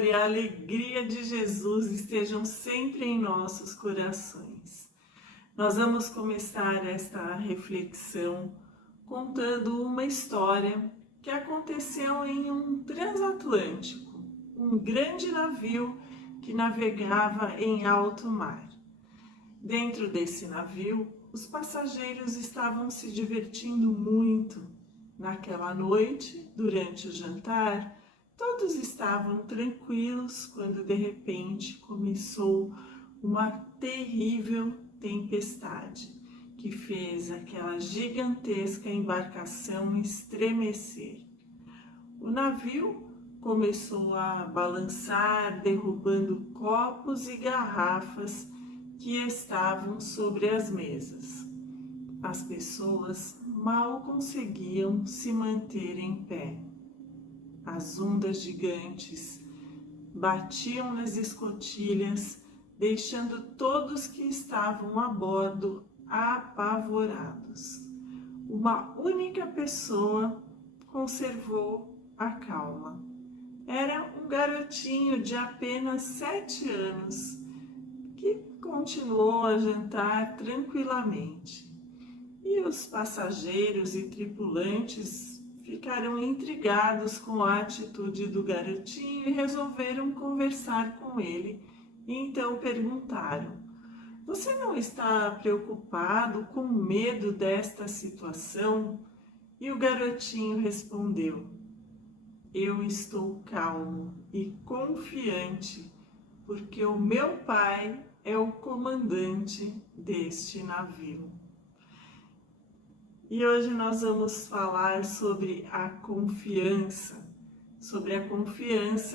Senhor e a alegria de Jesus estejam sempre em nossos corações. Nós vamos começar esta reflexão contando uma história que aconteceu em um transatlântico, um grande navio que navegava em alto mar. Dentro desse navio, os passageiros estavam se divertindo muito. Naquela noite, durante o jantar, todos estavam tranquilos quando de repente começou uma terrível tempestade que fez aquela gigantesca embarcação estremecer. O navio começou a balançar, derrubando copos e garrafas que estavam sobre as mesas. As pessoas mal conseguiam se manter em pé. As ondas gigantes batiam nas escotilhas, deixando todos que estavam a bordo apavorados. Uma única pessoa conservou a calma. Era um garotinho de apenas 7 anos que continuou a jantar tranquilamente. E os passageiros e tripulantes ficaram intrigados com a atitude do garotinho e resolveram conversar com ele. E então perguntaram: "Você não está preocupado, com medo desta situação?" E o garotinho respondeu: "Eu estou calmo e confiante, porque o meu pai é o comandante deste navio." E hoje nós vamos falar sobre a confiança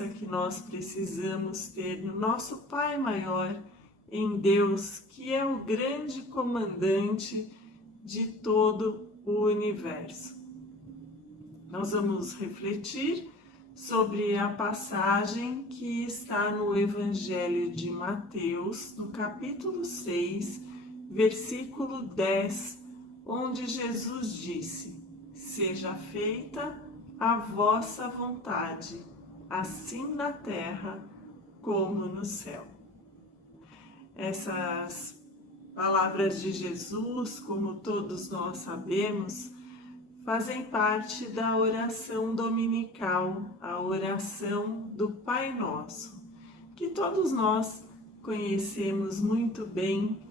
que nós precisamos ter no nosso Pai Maior, em Deus, que é o grande comandante de todo o universo. Nós vamos refletir sobre a passagem que está no Evangelho de Mateus, no capítulo 6, versículo 10, onde Jesus disse: "Seja feita a vossa vontade, assim na terra como no céu." Essas palavras de Jesus, como todos nós sabemos, fazem parte da oração dominical, a oração do Pai Nosso, que todos nós conhecemos muito bem.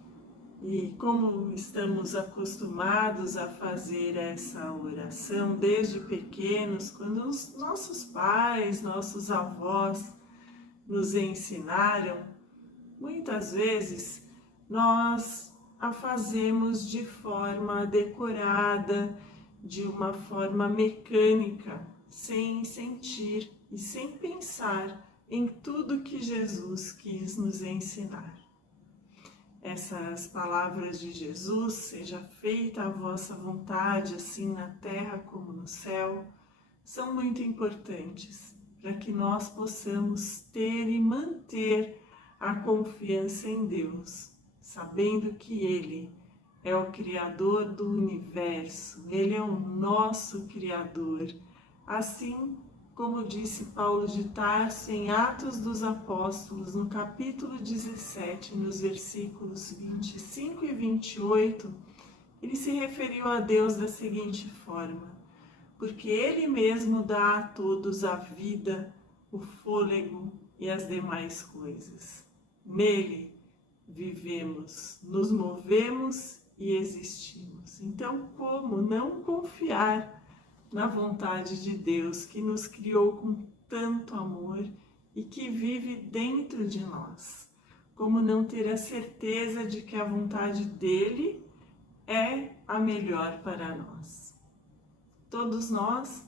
E como estamos acostumados a fazer essa oração desde pequenos, quando os nossos pais, nossos avós nos ensinaram, muitas vezes nós a fazemos de forma decorada, de uma forma mecânica, sem sentir e sem pensar em tudo que Jesus quis nos ensinar. Essas palavras de Jesus, "seja feita a vossa vontade, assim na terra como no céu", são muito importantes para que nós possamos ter e manter a confiança em Deus, sabendo que Ele é o Criador do universo, Ele é o nosso Criador. Assim como disse Paulo de Tarso em Atos dos Apóstolos, no capítulo 17, nos versículos 25 e 28, ele se referiu a Deus da seguinte forma: "Porque Ele mesmo dá a todos a vida, o fôlego e as demais coisas. Nele vivemos, nos movemos e existimos." Então, como não confiar na vontade de Deus, que nos criou com tanto amor e que vive dentro de nós? Como não ter a certeza de que a vontade dele é a melhor para nós? Todos nós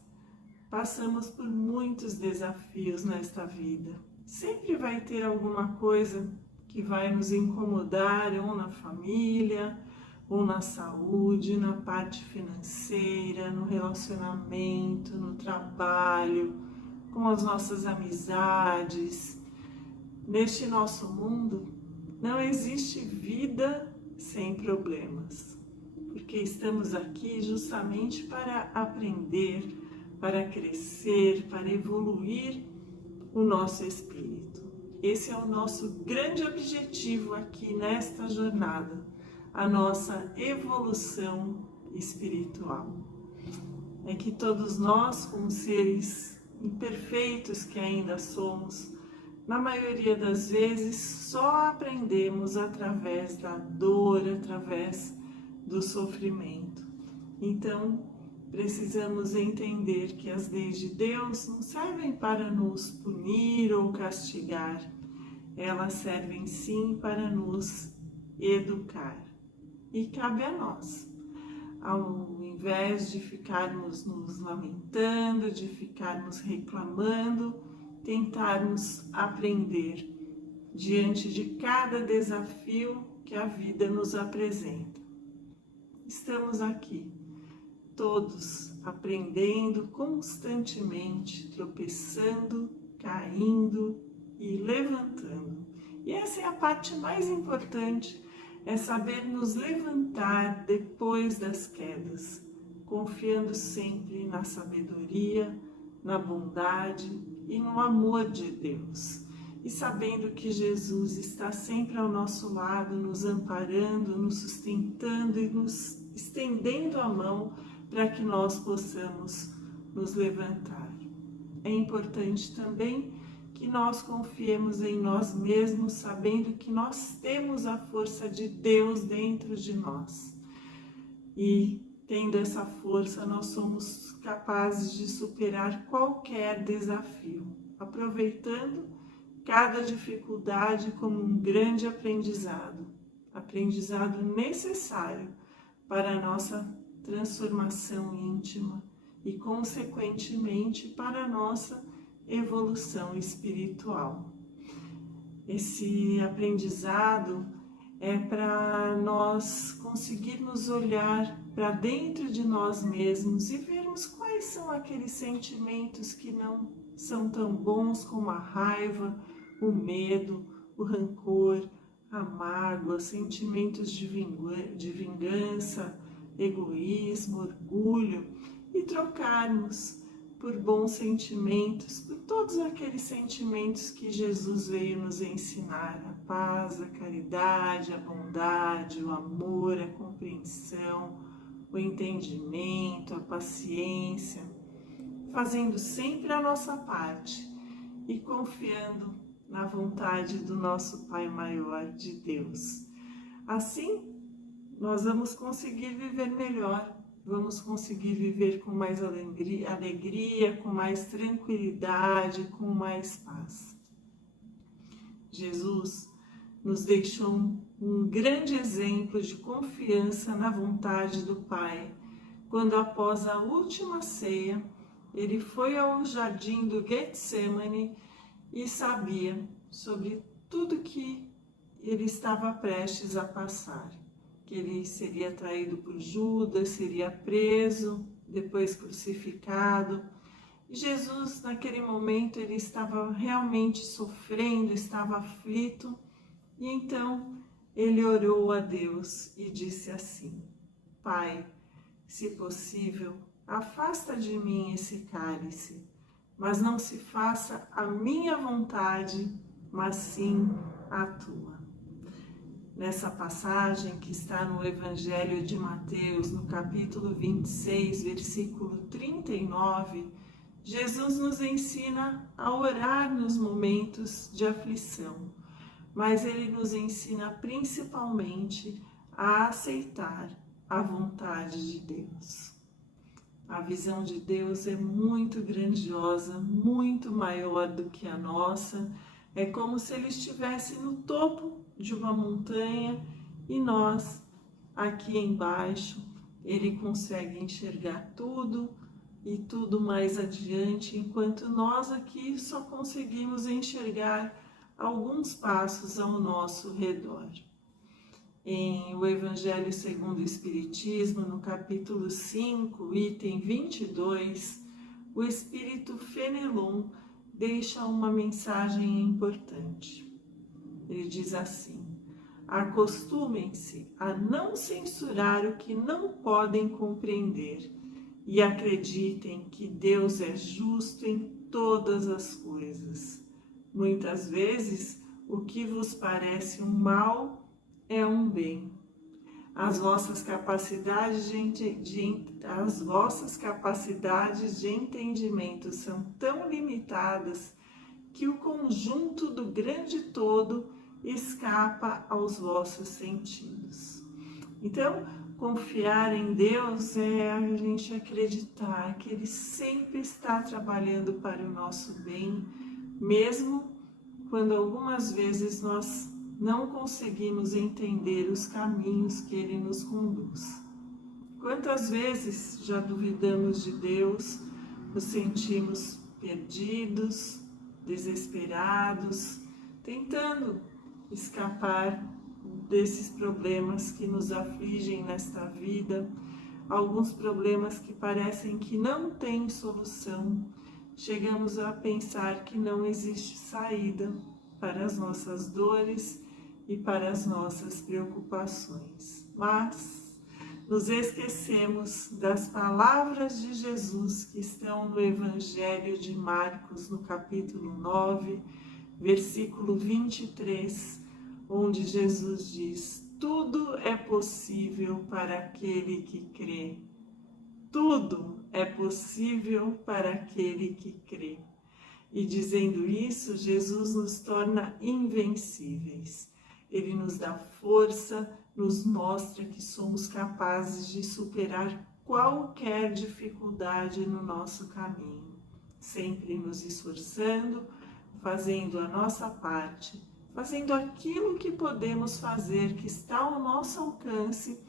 passamos por muitos desafios nesta vida. Sempre vai ter alguma coisa que vai nos incomodar, ou na família, ou na saúde, na parte financeira, no relacionamento, no trabalho, com as nossas amizades. Neste nosso mundo não existe vida sem problemas, porque estamos aqui justamente para aprender, para crescer, para evoluir o nosso espírito. Esse é o nosso grande objetivo aqui nesta jornada, a nossa evolução espiritual. É que todos nós, como seres imperfeitos que ainda somos, na maioria das vezes só aprendemos através da dor, através do sofrimento. Então, precisamos entender que as leis de Deus não servem para nos punir ou castigar, elas servem sim para nos educar. E cabe a nós, ao invés de ficarmos nos lamentando, de ficarmos reclamando, tentarmos aprender diante de cada desafio que a vida nos apresenta. Estamos aqui, todos aprendendo constantemente, tropeçando, caindo e levantando. E essa é a parte mais importante, é saber nos levantar depois das quedas, confiando sempre na sabedoria, na bondade e no amor de Deus. E sabendo que Jesus está sempre ao nosso lado, nos amparando, nos sustentando e nos estendendo a mão para que nós possamos nos levantar. É importante também que nós confiemos em nós mesmos, sabendo que nós temos a força de Deus dentro de nós. E tendo essa força, nós somos capazes de superar qualquer desafio, aproveitando cada dificuldade como um grande aprendizado necessário para a nossa transformação íntima e, consequentemente, para a nossa evolução espiritual. Esse aprendizado é para nós conseguirmos olhar para dentro de nós mesmos e vermos quais são aqueles sentimentos que não são tão bons, como a raiva, o medo, o rancor, a mágoa, sentimentos de vingança, egoísmo, orgulho, e trocarmos por bons sentimentos, por todos aqueles sentimentos que Jesus veio nos ensinar: a paz, a caridade, a bondade, o amor, a compreensão, o entendimento, a paciência, fazendo sempre a nossa parte e confiando na vontade do nosso Pai maior, de Deus. Assim, nós vamos conseguir viver melhor, vamos conseguir viver com mais alegria, com mais tranquilidade, com mais paz. Jesus nos deixou um grande exemplo de confiança na vontade do Pai, quando após a última ceia, ele foi ao jardim do Getsemane e sabia sobre tudo que ele estava prestes a passar, que ele seria traído por Judas, seria preso, depois crucificado. E Jesus, naquele momento, ele estava realmente sofrendo, estava aflito, e então ele orou a Deus e disse assim: Pai, se possível, afasta de mim esse cálice, mas não se faça a minha vontade, mas sim a tua. Nessa passagem que está no Evangelho de Mateus, no capítulo 26, versículo 39, Jesus nos ensina a orar nos momentos de aflição, mas ele nos ensina principalmente a aceitar a vontade de Deus. A visão de Deus é muito grandiosa, muito maior do que a nossa. É como se ele estivesse no topo de uma montanha e nós, aqui embaixo, ele consegue enxergar tudo e tudo mais adiante, enquanto nós aqui só conseguimos enxergar alguns passos ao nosso redor. Em o Evangelho segundo o Espiritismo, no capítulo 5, item 22, o Espírito Fenelon deixa uma mensagem importante. Ele diz assim: acostumem-se a não censurar o que não podem compreender e acreditem que Deus é justo em todas as coisas. Muitas vezes, o que vos parece um mal é um bem. As vossas capacidades de entendimento são tão limitadas que o conjunto do grande todo escapa aos vossos sentidos. Então, confiar em Deus é a gente acreditar que Ele sempre está trabalhando para o nosso bem, mesmo quando algumas vezes nós não conseguimos entender os caminhos que Ele nos conduz. Quantas vezes já duvidamos de Deus, nos sentimos perdidos, desesperados, tentando escapar desses problemas que nos afligem nesta vida, alguns problemas que parecem que não têm solução. Chegamos a pensar que não existe saída para as nossas dores e para as nossas preocupações. Mas nos esquecemos das palavras de Jesus que estão no Evangelho de Marcos, no capítulo 9, versículo 23, onde Jesus diz: tudo é possível para aquele que crê. Tudo é possível para aquele que crê. E dizendo isso, Jesus nos torna invencíveis. Ele nos dá força, nos mostra que somos capazes de superar qualquer dificuldade no nosso caminho, sempre nos esforçando, fazendo a nossa parte, fazendo aquilo que podemos fazer, que está ao nosso alcance,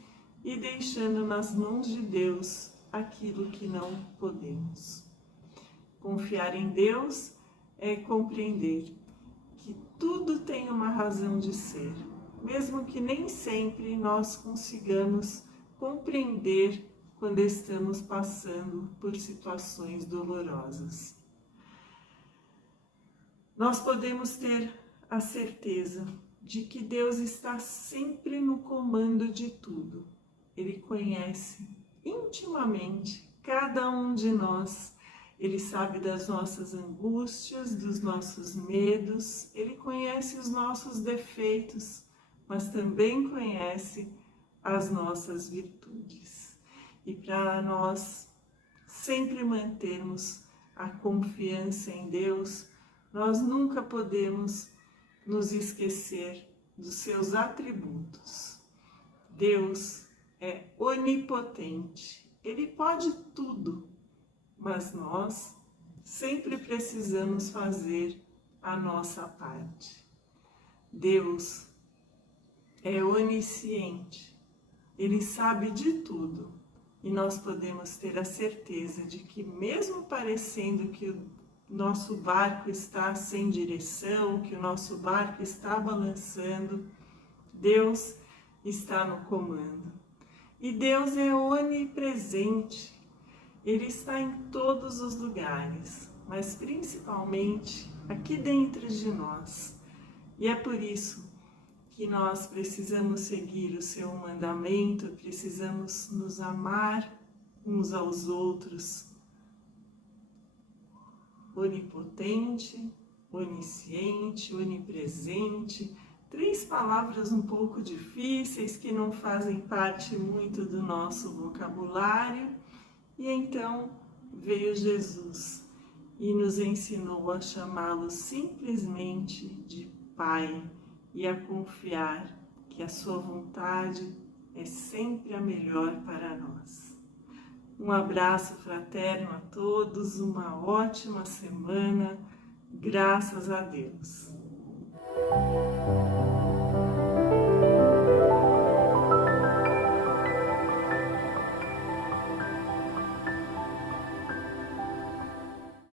e deixando nas mãos de Deus aquilo que não podemos. Confiar em Deus é compreender que tudo tem uma razão de ser, mesmo que nem sempre nós consigamos compreender quando estamos passando por situações dolorosas. Nós podemos ter a certeza de que Deus está sempre no comando de tudo. Ele conhece intimamente cada um de nós. Ele sabe das nossas angústias, dos nossos medos. Ele conhece os nossos defeitos, mas também conhece as nossas virtudes. E para nós sempre mantermos a confiança em Deus, nós nunca podemos nos esquecer dos seus atributos. Deus é onipotente, Ele pode tudo, mas nós sempre precisamos fazer a nossa parte. Deus é onisciente, Ele sabe de tudo, e nós podemos ter a certeza de que, mesmo parecendo que o nosso barco está sem direção, que o nosso barco está balançando, Deus está no comando. E Deus é onipresente, Ele está em todos os lugares, mas principalmente aqui dentro de nós. E é por isso que nós precisamos seguir o seu mandamento, precisamos nos amar uns aos outros. Onipotente, onisciente, onipresente, 3 palavras um pouco difíceis que não fazem parte muito do nosso vocabulário. E então veio Jesus e nos ensinou a chamá-lo simplesmente de Pai e a confiar que a sua vontade é sempre a melhor para nós. Um abraço fraterno a todos, uma ótima semana, graças a Deus.